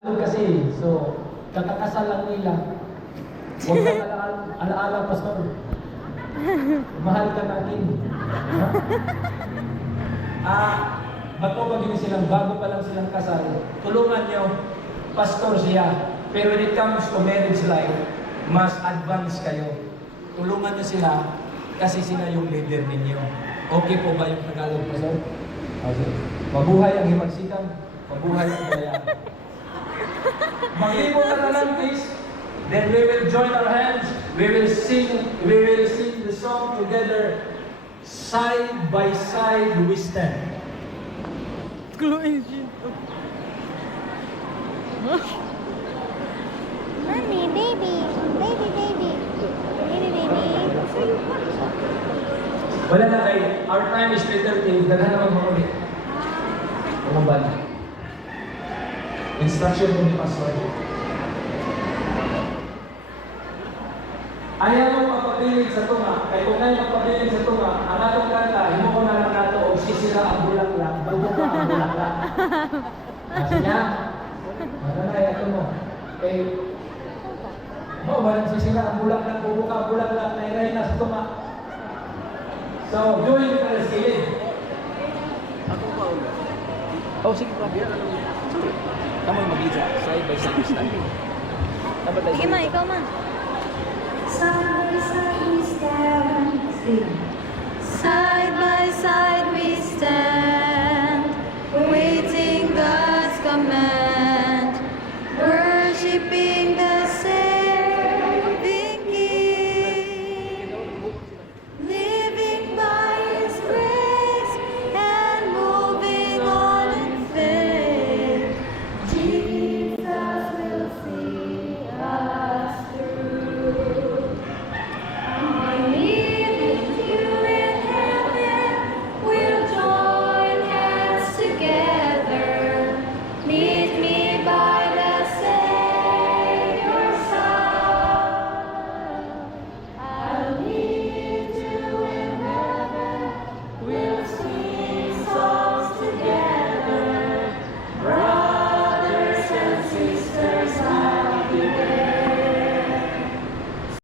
Kasi, so, kakakasal lang nila. Huwag kang alaala, pastor. Mahal ka natin. Bago pa din silang, bago pa lang silang kasal, tulungan nyo, pastor siya. Pero when it comes to marriage life, mas advance kayo. Tulungan nyo sila kasi sila yung leader ninyo. Okay po ba yung Tagalog, pastor? Okay. Mabuhay ang himagsikan. Mabuhay ang bayan. Mag-ibo ka na lang, please. Then we will join our hands. We will sing the song together. Side by side we stand. Mommy, baby. Baby, baby. Baby, baby. Wala na kayo. Our time is 3:30. Daghan naman mo ulit. Umabal. Instruction mo ni Pastor. Ayaw mo magpabilig sa tunga. Kaya kung ngayon magpabilig sa tunga, ang atong kanta, hindi mo na lang nato o sisira ang bulaklak, bago ka ang bulaklak. Kasi niya, mananay ato mo. Eh, walang sisira ang bulaklak, bago ka ang bulaklak, nairay na sa tunga. So, join ka na sila. Ako pa ulit. Oh, sige pa. Sorry. Tama yung mag-isa. Side by side stand. Dapat tayo. Sige ma, ikaw ma. Side by side we stand. Side by side we